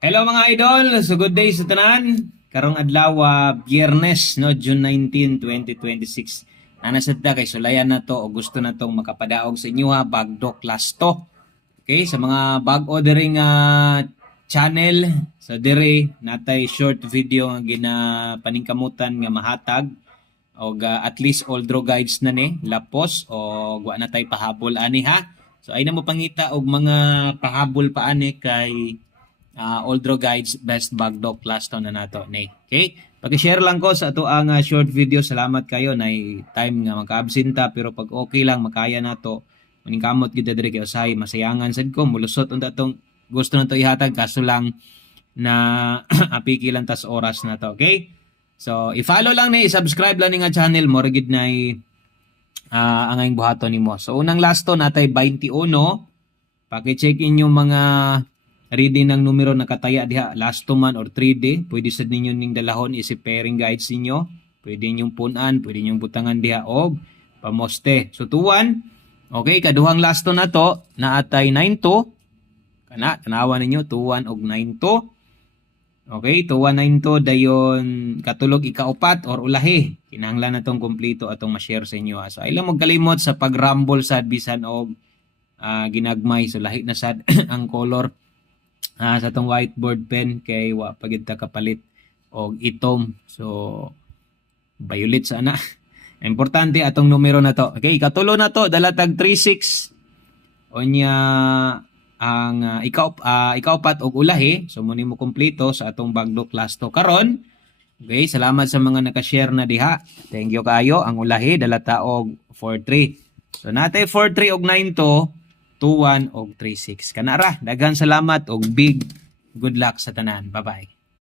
Hello mga idol, so good day sa tanan. Karong adlaw Biyernes no June 19, 2026. Nanasadta kay sulayan na to o gusto na tong makapadaog sa inyo ha bagdo class to. Okay, sa mga bag ordering channel sa dire natay short video nga ginapaningkamutan nga mahatag og at least all draw guides na ni lapos o wa na tay pahabol ani ha. So ay na mo pangita og mga pahabol pa ani kay Oldro Guides Best Bag Dog Class to na nato ni. Okay? Pag-share lang ko sa ato ang short video. Salamat kayo na time nga maka-absenta pero pag okay lang makaya nato maningkamot gid diri kay usahay masayangan sad ko mulusot unta tong gusto nato ihatag kaso lang na apiki lang tas oras na to. Okay? So i-follow lang ni, i-subscribe lang ni nga channel mo gid na ang buhaton nimo. So unang last to natay 21. Paki-check in yung mga reading ng numero nakataya diha last 2 man or 3D. Pwede sad ninyo ning dalahon isi pairing guides ninyo. Pwede ninyong punan, pwede ninyong butangan diha og pamoste. So tuwan. Okay, kaduhang last to na to naatay 92. Kana tanawa ninyo tuwan og 92. Okay, tuwan 92 dayon katulog ikaupat or ulahi. Kinahanglan natong kompleto atong ma-share sa inyo. So ay lang magkalimot sa pagrumble sad bisan og ginagmay so lahi na sad ang color sa tong whiteboard pen kay wa pagid ta kapalit og itom. So violet sana. Importante atong numero na to. Okay, katulo na to dalatag 36 onya ang ikaupat og ulahi. So muni mo kompleto sa atong bagdo class to karon. Okay, salamat sa mga naka-share na diha. Thank you kayo. Ang ulahi dalata og 43. So natay 43 og 92 21 og 36. Kanara, daghan salamat og big good luck sa tanan. Bye-bye.